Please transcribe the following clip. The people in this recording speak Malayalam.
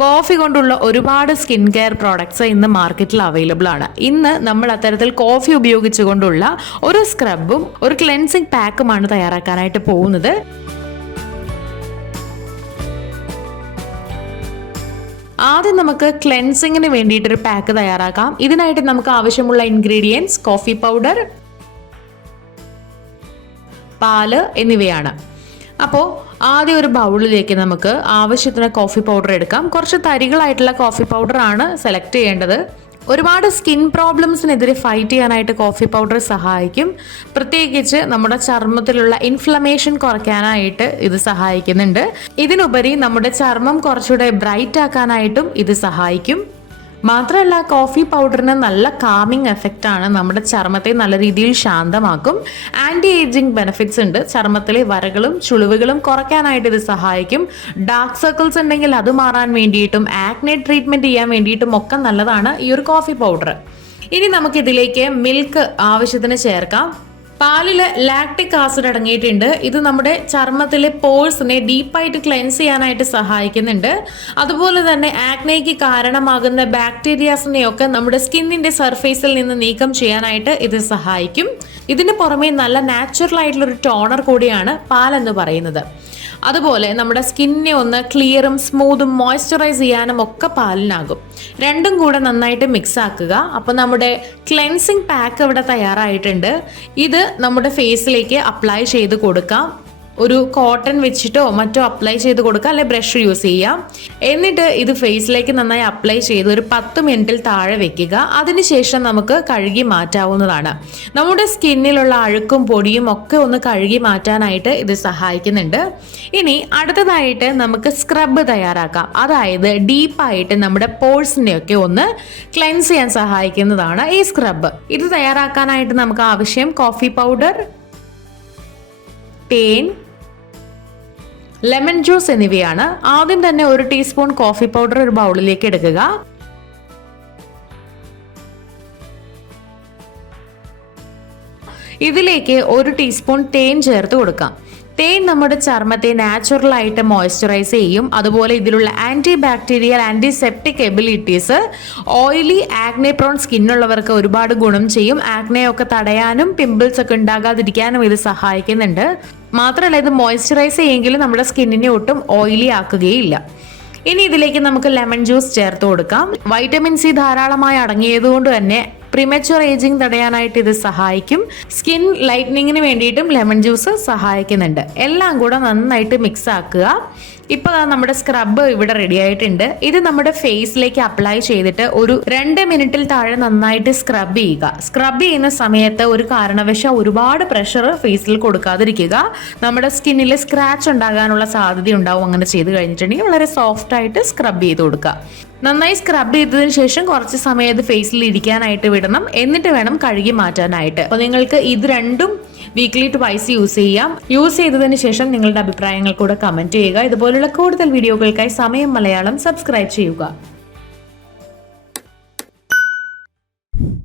കോഫി കൊണ്ടുള്ള ഒരുപാട് സ്കിൻ കെയർ പ്രോഡക്ട്സ് ഇന്ന് മാർക്കറ്റിൽ അവൈലബിൾ ആണ്. ഇന്ന് നമ്മൾ അത്തരത്തിൽ കോഫി ഉപയോഗിച്ചുകൊണ്ടുള്ള ഒരു സ്ക്രബും ഒരു ക്ലെൻസിങ് പാക്കുമാണ് തയ്യാറാക്കാനായിട്ട് പോകുന്നത്. ആദ്യം നമുക്ക് ക്ലെൻസിങ്ങിന് വേണ്ടിയിട്ടൊരു പാക്ക് തയ്യാറാക്കാം. ഇതിനായിട്ട് നമുക്ക് ആവശ്യമുള്ള ഇൻഗ്രീഡിയൻസ് കോഫി പൗഡർ, പാല് എന്നിവയാണ്. അപ്പോൾ ആദ്യം ഒരു ബൗളിലേക്ക് നമുക്ക് ആവശ്യത്തിന് കോഫി പൗഡർ എടുക്കാം. കുറച്ച് തരികളായിട്ടുള്ള കോഫി പൗഡർ ആണ് സെലക്ട് ചെയ്യേണ്ടത്. ഒരുപാട് സ്കിൻ പ്രോബ്ലംസിനെതിരെ ഫൈറ്റ് ചെയ്യാനായിട്ട് കോഫി പൗഡർ സഹായിക്കും. പ്രത്യേകിച്ച് നമ്മുടെ ചർമ്മത്തിലുള്ള ഇൻഫ്ലമേഷൻ കുറയ്ക്കാനായിട്ട് ഇത് സഹായിക്കുന്നുണ്ട്. ഇതിനുപരി നമ്മുടെ ചർമ്മം കുറച്ചുകൂടെ ബ്രൈറ്റ് ആക്കാനായിട്ടും ഇത് സഹായിക്കും. മാത്രമല്ല കോഫി പൗഡറിന് നല്ല കാമിങ് എഫക്റ്റ് ആണ്. നമ്മുടെ ചർമ്മത്തെ നല്ല രീതിയിൽ ശാന്തമാക്കും. ആന്റി ഏജിങ് ബെനിഫിറ്റ്സ് ഉണ്ട്. ചർമ്മത്തിലെ വരകളും ചുളിവുകളും കുറയ്ക്കാനായിട്ട് ഇത് സഹായിക്കും. ഡാർക്ക് സർക്കിൾസ് ഉണ്ടെങ്കിൽ അത് മാറാൻ വേണ്ടിയിട്ടും ആക്നെ ട്രീറ്റ്മെന്റ് ചെയ്യാൻ വേണ്ടിയിട്ടും ഒക്കെ നല്ലതാണ് ഈ ഒരു കോഫി പൗഡർ. ഇനി നമുക്ക് ഇതിലേക്ക് മിൽക്ക് ആവശ്യത്തിന് ചേർക്കാം. പാലിൽ ലാക്ടിക് ആസിഡ് അടങ്ങിയിട്ടുണ്ട്. ഇത് നമ്മുടെ ചർമ്മത്തിലെ പോഴ്സിനെ ഡീപ്പായിട്ട് ക്ലെൻസ് ചെയ്യാനായിട്ട് സഹായിക്കുന്നുണ്ട്. അതുപോലെ തന്നെ ആക്നെയ്ക്ക് കാരണമാകുന്ന ബാക്ടീരിയാസിനെയൊക്കെ നമ്മുടെ സ്കിന്നിന്റെ സർഫേസിൽ നിന്ന് നീക്കം ചെയ്യാനായിട്ട് ഇത് സഹായിക്കും. ഇതിന് പുറമെ നല്ല നാച്ചുറൽ ആയിട്ടുള്ള ഒരു ടോണർ കൂടിയാണ് പാലെന്ന് പറയുന്നത്. അതുപോലെ നമ്മുടെ സ്കിന്നിനെ ഒന്ന് ക്ലിയറും സ്മൂത്തും മോയ്സ്ചറൈസ് ചെയ്യാനും ഒക്കെ പാലിനാകും. രണ്ടും കൂടെ നന്നായിട്ട് മിക്സ് ആക്കുക. അപ്പോൾ നമ്മുടെ ക്ലെൻസിങ് പാക്ക് ഇവിടെ തയ്യാറായിട്ടുണ്ട്. ഇത് നമ്മുടെ ഫേസിലേക്ക് അപ്ലൈ ചെയ്ത് കൊടുക്കാം. ഒരു കോട്ടൺ വെച്ചിട്ടോ മറ്റോ അപ്ലൈ ചെയ്ത് കൊടുക്കുക, അല്ലെങ്കിൽ ബ്രഷ് യൂസ് ചെയ്യാം. എന്നിട്ട് ഇത് ഫേസിലേക്ക് നന്നായി അപ്ലൈ ചെയ്ത് ഒരു 10 മിനിറ്റിൽ താഴെ വെക്കുക. അതിനുശേഷം നമുക്ക് കഴുകി മാറ്റാവുന്നതാണ്. നമ്മുടെ സ്കിന്നിലുള്ള അഴുക്കും പൊടിയും ഒക്കെ ഒന്ന് കഴുകി മാറ്റാനായിട്ട് ഇത് സഹായിക്കുന്നുണ്ട്. ഇനി അടുത്തതായിട്ട് നമുക്ക് സ്ക്രബ് തയ്യാറാക്കാം. അതായത് ഡീപ്പായിട്ട് നമ്മുടെ പോഴ്സിനെയൊക്കെ ഒന്ന് ക്ലെൻസ് ചെയ്യാൻ സഹായിക്കുന്നതാണ് ഈ സ്ക്രബ്. ഇത് തയ്യാറാക്കാനായിട്ട് നമുക്ക് ആവശ്യം കോഫി പൗഡർ, തേൻ, ലെമൺ ജ്യൂസ് എന്നിവയാണ്. ആദ്യം തന്നെ 1 ടീസ്പൂൺ കോഫി പൗഡർ ഒരു ബൗളിലേക്ക് എടുക്കുക. ഇതിലേക്ക് 1 ടീസ്പൂൺ തേൻ ചേർത്ത് കൊടുക്കാം. തേൻ നമ്മുടെ ചർമ്മത്തെ നാച്ചുറൽ ആയിട്ട് മോയ്സ്ചറൈസ് ചെയ്യും. അതുപോലെ ഇതിലുള്ള antibacterial antiseptic abilities oily acne prone സ്കിന്നുള്ളവർക്ക് ഒരുപാട് ഗുണം ചെയ്യും. ആക്നെയൊക്കെ തടയാനും പിമ്പിൾസ് ഒക്കെ ഉണ്ടാകാതിരിക്കാനും ഇത് സഹായിക്കുന്നുണ്ട്. മാത്രമല്ല ഇത് മോയ്സ്ചറൈസ് ചെയ്യുമെങ്കിലും നമ്മുടെ സ്കിന്നിനെ ഒട്ടും ഓയിലി ആക്കുകയില്ല. ഇനി ഇതിലേക്ക് നമുക്ക് ലെമൺ ജ്യൂസ് ചേർത്ത് കൊടുക്കാം. വൈറ്റമിൻ സി ധാരാളമായി അടങ്ങിയതുകൊണ്ട് തന്നെ പ്രിമച്വർ ഏജിങ് തടയാനായിട്ട് ഇത് സഹായിക്കും. സ്കിൻ ലൈറ്റനിങ്ങിന് വേണ്ടിയിട്ടും ലെമൺ ജ്യൂസ് സഹായിക്കുന്നുണ്ട്. എല്ലാം കൂടെ നന്നായിട്ട് മിക്സ് ആക്കുക. ഇപ്പോൾ നമ്മുടെ സ്ക്രബ് ഇവിടെ റെഡി ആയിട്ടുണ്ട്. ഇത് നമ്മുടെ ഫേസിലേക്ക് അപ്ലൈ ചെയ്തിട്ട് ഒരു 2 മിനിറ്റിൽ താഴെ നന്നായിട്ട് സ്ക്രബ് ചെയ്യുക. സ്ക്രബ് ചെയ്യുന്ന സമയത്ത് ഒരു കാരണവശാൽ ഒരുപാട് പ്രഷർ ഫേസിൽ കൊടുക്കാതിരിക്കുക. നമ്മുടെ സ്കിന്നിൽ സ്ക്രാച്ച് ഉണ്ടാകാനുള്ള സാധ്യത ഉണ്ടാവും. അങ്ങനെ ചെയ്ത് കഴിഞ്ഞിട്ടുണ്ടെങ്കിൽ വളരെ സോഫ്റ്റ് ആയിട്ട് സ്ക്രബ് ചെയ്ത് കൊടുക്കുക. നന്നായി സ്ക്രബ് ചെയ്തതിനു ശേഷം കുറച്ച് സമയം ഇത് ഫേസിൽ ഇരിക്കാനായിട്ട് വിടണം. എന്നിട്ട് വേണം കഴുകി മാറ്റാനായിട്ട്. അപ്പോൾ നിങ്ങൾക്ക് ഇത് രണ്ടും വീക്ക്ലി ട്വൈസ് യൂസ് ചെയ്യാം. യൂസ് ചെയ്തതിന് ശേഷം നിങ്ങളുടെ അഭിപ്രായങ്ങൾ കൂടെ കമന്റ് ചെയ്യുക. ഇതുപോലുള്ള കൂടുതൽ വീഡിയോകൾക്കായി സമയം മലയാളം സബ്സ്ക്രൈബ് ചെയ്യുക.